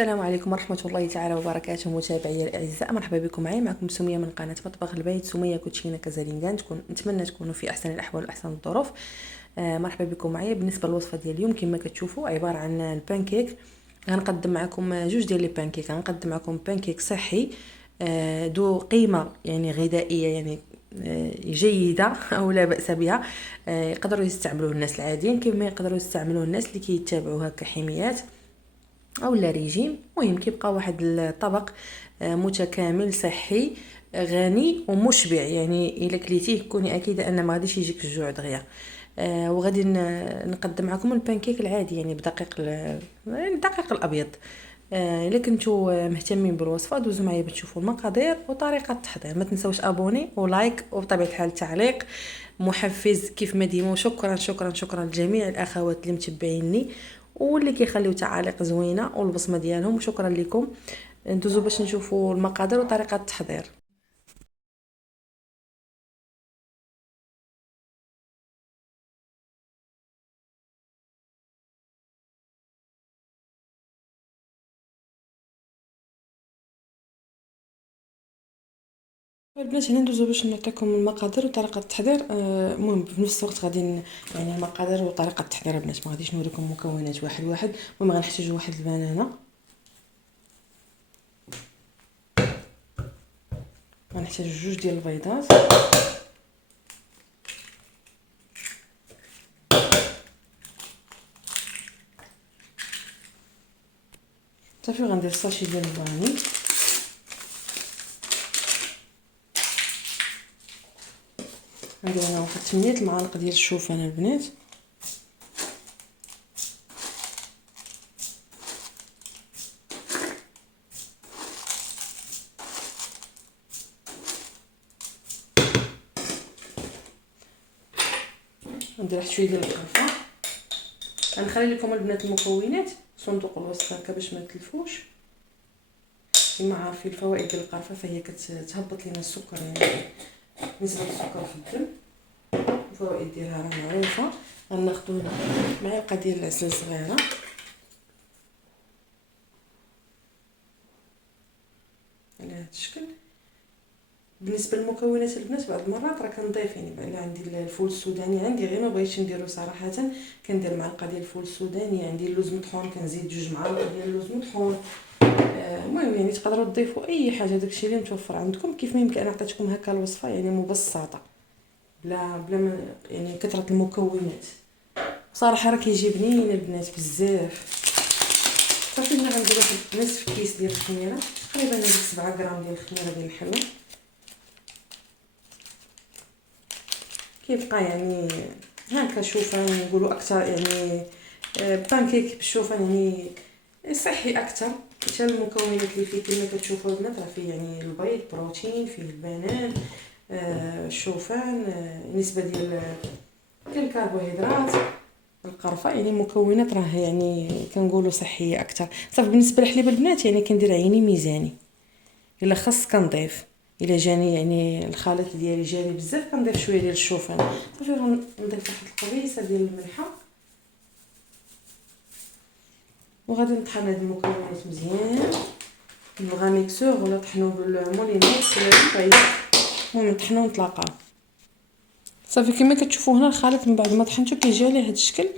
السلام عليكم ورحمة الله تعالى وبركاته متابعي الأعزاء، مرحبا بكم معكم سمية من قناة مطبخ البيت. سمية كوتشينة كازالينغان. نتمنى تكونوا في أحسن الأحوال وأحسن الظروف. مرحبا بكم معايا. بالنسبة للوصفة ديال اليوم كما كتشوفوا عبارة عن البانكيك. غنقدم معكم جوج ديال لي بانكيك. غنقدم معكم بانكيك صحي ذو قيمة يعني غذائية يعني جيدة أو لا بأس بها. يقدروا يستعملوه الناس العاديين كما يقدروا يستعملوه الناس اللي كيتابعوا هكا حميات او لا ريجيم. المهم كيبقى واحد الطبق متكامل صحي غني ومشبع، يعني الا كليتيه كوني اكيده ان ما غاديش يجيك الجوع دغيا. وغادي نقدم معكم البانكيك العادي يعني يعني الدقيق الابيض. الا كنتو مهتمين بالوصفه دوزوا معايا بتشوفوا المقادير وطريقه التحضير. ما تنساوش ابوني ولايك وبطبيعه الحال تعليق محفز كيف ما ديما. وشكرا شكرا شكرا لجميع الاخوات اللي متبعيني واللي كيخليو تعاليق زوينه والبصمه ديالهم. وشكرا لكم. ندوزو باش نشوفوا المقادير وطريقه التحضير. البنات هنا ندوزو باش نعطيكم المقادير وطريقه التحضير. المهم في نفس الوقت غادي يعني المقادير وطريقه التحضير البنات ما غاديش نوريكم مكونات واحد واحد. المهم غنحتاجو واحد البنانه، غنحتاجو جوج ديال البيضات، صافي غندير ساشي ديال الفاني، غندير هنا واحد 8 المعالق ديال الشوفان البنات، ندير واحد شويه ديال القرفه. غنخلي لكم البنات المكونات صندوق الوصف هكا باش ما تلفوش. كما عارفين الفوائد ديال القرفه فهي كتهبط لنا السكر، يعني نسبه السكر في الدم. الفوائد ديالها راه معروفه. غناخذوا هنا معلقه ديال العسل صغيره، على هذا الشكل. بالنسبه للمكونات البنات بعض المرات راه كنضيف، يعني الا عندي الفول السوداني عندي غير ما بغيتش نديرو صراحه كندير معلقه ديال الفول السوداني. عندي اللوز مطحون كنزيد جوج معالق ديال اللوز مطحون. المهم يعني تقدروا تضيفوا اي حاجه داكشي اللي متوفر عندكم. كيف ما يمكن انا عطيتكم هكا الوصفه يعني مبسطه بلا ما يعني كثره المكونات. صراحه راه كيجيبني البنات بزاف. صافي هنا غندير واحد نصف كيس ديال الخميره، تقريبا هذيك 7 غرام ديال الخميره ديال الحلوه. كيبقى يعني هكا شوفان نقولوا اكثر يعني بانكيك بالشوفان يعني صحي اكثر. حتى المكونات اللي فيه كما كتشوفوا البنات راه فيه يعني البيض بروتين، فيه البنان، الشوفان، نسبه ديال الكربوهيدرات، القرفه. يعني مكونات راه يعني كنقولوا صحيه اكثر. صافي بالنسبه للحليب البنات يعني كندير عيني ميزاني، الا خص كنضيف، الا جاني يعني الخليط ديالي جاني بزاف كنضيف شويه ديال الشوفان. صافي غنضيف واحد القبيصه ديال الملحه وغادي نطحن هاد المكونات مزيان بالغا ميكسور ولا طحنوا بالمولينيكس ولا بالطايب. المهم نطحنوا ونطلقاو. صافي كما كتشوفوا هنا الخليط من بعد ما طحنته كيجي على هاد الشكل.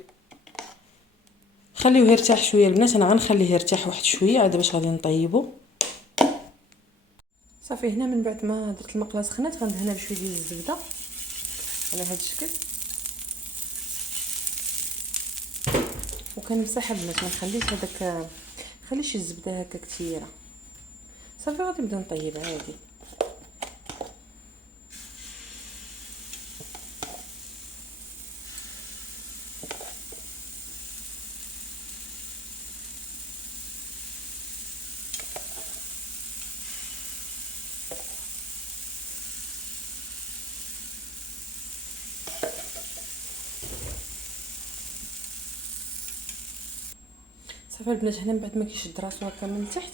خليوه يرتاح شويه البنات، انا غنخليه يرتاح واحد شويه عاد باش غادي نطيبو. صافي هنا من بعد ما درت المقله سخنات غندهنها بشويه ديال الزبده على هاد الشكل، وكنمسح البنات ما نخليش هذاك، خليش الزبده هكا كثيره. صافي غادي نبدا نطيب عادي. صافي البنات هنا من بعد ما كيشد راسو هكا من تحت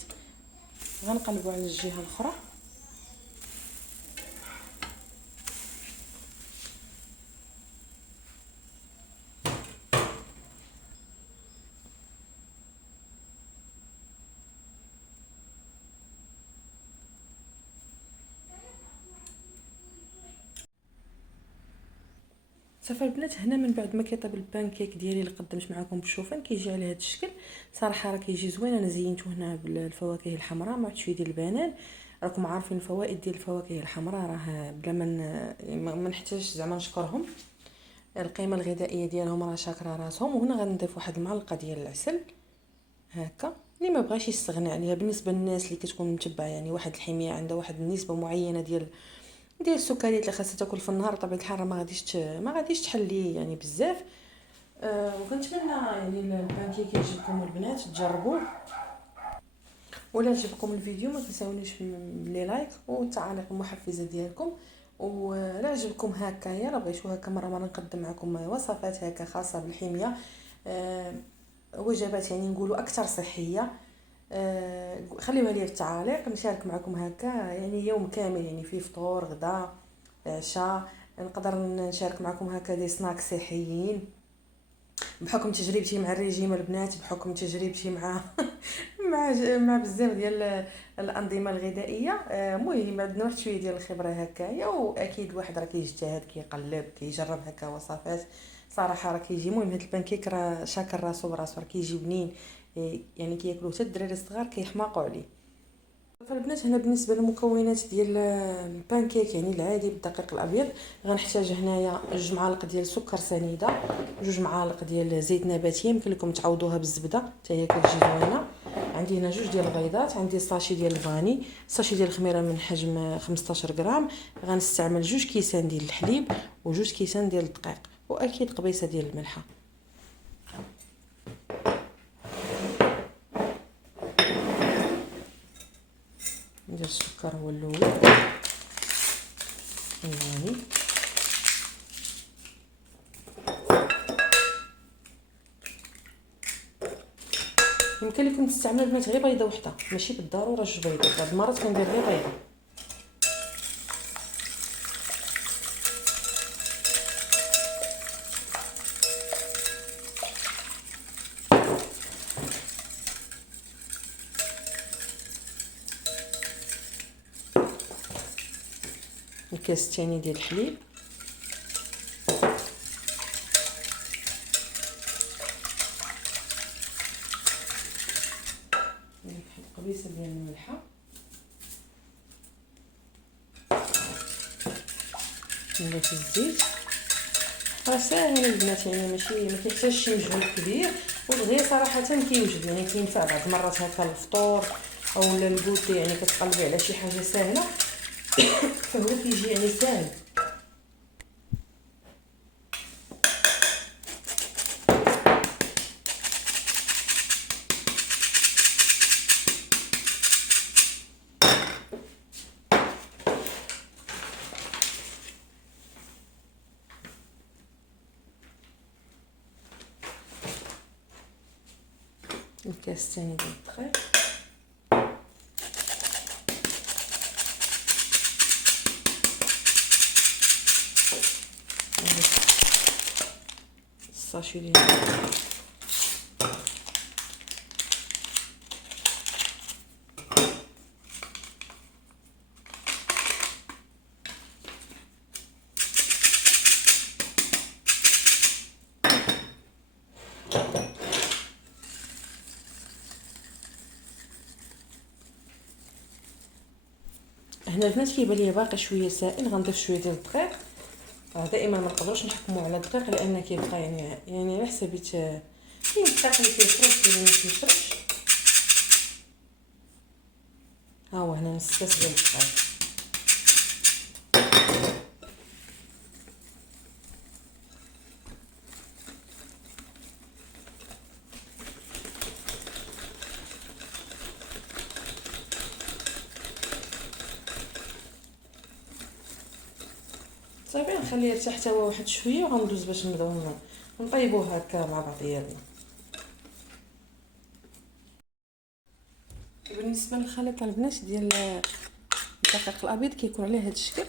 غنقلبو على الجهه الاخرى. صافي البنات، هنا من بعد ما كيطيب البانكيك ديالي اللي قدمت معكم بالشوفان كيجي على هذا الشكل. صراحه راه كيجي زوين. انا زينته هنا بالفواكه الحمراء مع شويه ديال البنان. راكم عارفين الفوائد ديال الفواكه الحمراء، راه بلا ما نحتاج زعما نشكرهم. القيمه الغذائيه ديالهم راه شاكره راسهم. وهنا غنضيف واحد المعلقه ديال العسل هكا. اللي ما بغاش يستغنى عليها. بالنسبه للناس اللي كتكون متبعه يعني واحد الحميه عندها واحد النسبه معينه ديال السكريات اللي خاصها تاكل في النهار، بطبيعه الحال ما غاديش تحلي يعني بزاف. وكنتمنى يعني البانكيك يعجبكم البنات تجربوه. ولا عجبكم الفيديو ما تنساونيش بلي لايك والتعاليق المحفزه ديالكم. ولا عجبكم هكايا راه بغيتو هكا مره نقدم معكم وصفات هكا خاصه بالحميه، وجبات يعني نقولوا اكثر صحيه. خليوها لي في التعاليق نشارك معكم هكا يعني يوم كامل يعني فيه فطور غدا عشاء. نقدر نشارك معكم هكا دي سناك صحيين بحكم تجربتي مع الريجيم البنات، بحكم تجربتي مع مع بزاف ديال الانظمه الغذائيه. المهم عندنا واحد شويه ديال الخبره هكايا. واكيد الواحد راه كيجتهد كيقلب كيجرب هكا وصفات. صراحه راه كيجي مهم. هاد البانكيك راه شاكر راسو براسو، راه كيجي بنين. يعني كياكلوه حتى الدراري الصغار كيحماقوا عليه. فالبنات هنا بالنسبه للمكونات ديال البانكيك يعني العادي بالدقيق الابيض، غنحتاج هنايا 2 معالق ديال سكر سنيده، 2 معالق ديال زيت نباتي، يمكن لكم تعوضوها بالزبده حتى هي كتجي زوينه. عندي هنا 2 ديال البيضات، عندي ساشي ديال الفاني، ساشي ديال الخميره من حجم 15 غرام. غنستعمل 2 كيسان ديال الحليب و2 كيسان ديال الدقيق، واكيد قبيصه ديال الملحه. ندير السكر هو الاول يعني. يمكن لكم تستعملوا البنات غير بيضه وحده، ماشي بالضروره 2 بيضات. بعض المرات كندير غير بيضه. الكاس الثاني ديال الحليب، واحد قبيصه ديال الملحه، نضيف الزيت. راه ساهل البنات يعني ماشي ما كيحتاجش مجهود كبير. ودغيا صراحه كيوجد يعني كينفع بعض المرات هكا الفطور او الكوتي يعني كتقلبي على شي حاجه ساهله فهو كيجي يعني ساهل. الكاس الثاني ديال الدقيق، الساشي ديال هنا البنات كيبان ليا باقي شويه سائل، غنضيف شويه ديال الدقيق. دائما ما نقدروش نحكموا على الدقيق لان كيبقى يعني على حسب كاين الدقيق اللي كيفرش كاين اللي ما كيفرش. ها هو هنا نص كاس ديال الدقيق. صافي نخليه يرتاح حتى هو واحد شويه وغندوز باش نبداو نطيبوه هكا مع بعضياتنا. بالنسبه للخليط البنات ديال الدقيق الابيض كيكون على هذا الشكل.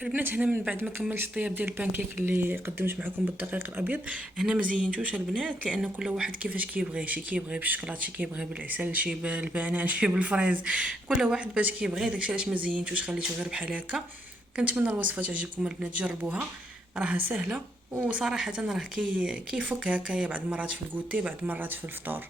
فالبنات هنا من بعد ما كملت الطياب ديال البانكيك اللي قدمت معكم بالدقيق الابيض، هنا ما زينتوش البنات لان كل واحد كيفاش كيبغي، شي كيبغي بالشكلاط، شي كيبغي بالعسل، شي بالبنان، شي بالفريز، كل واحد باش كيبغي. داكشي علاش ما زينتوش، خليته غير بحال هكا. كنتمنى الوصفه تعجبكم البنات، جربوها، راها سهله وصراحه راه كيفك هكايا بعض المرات في الكوتي، بعض المرات في الفطور.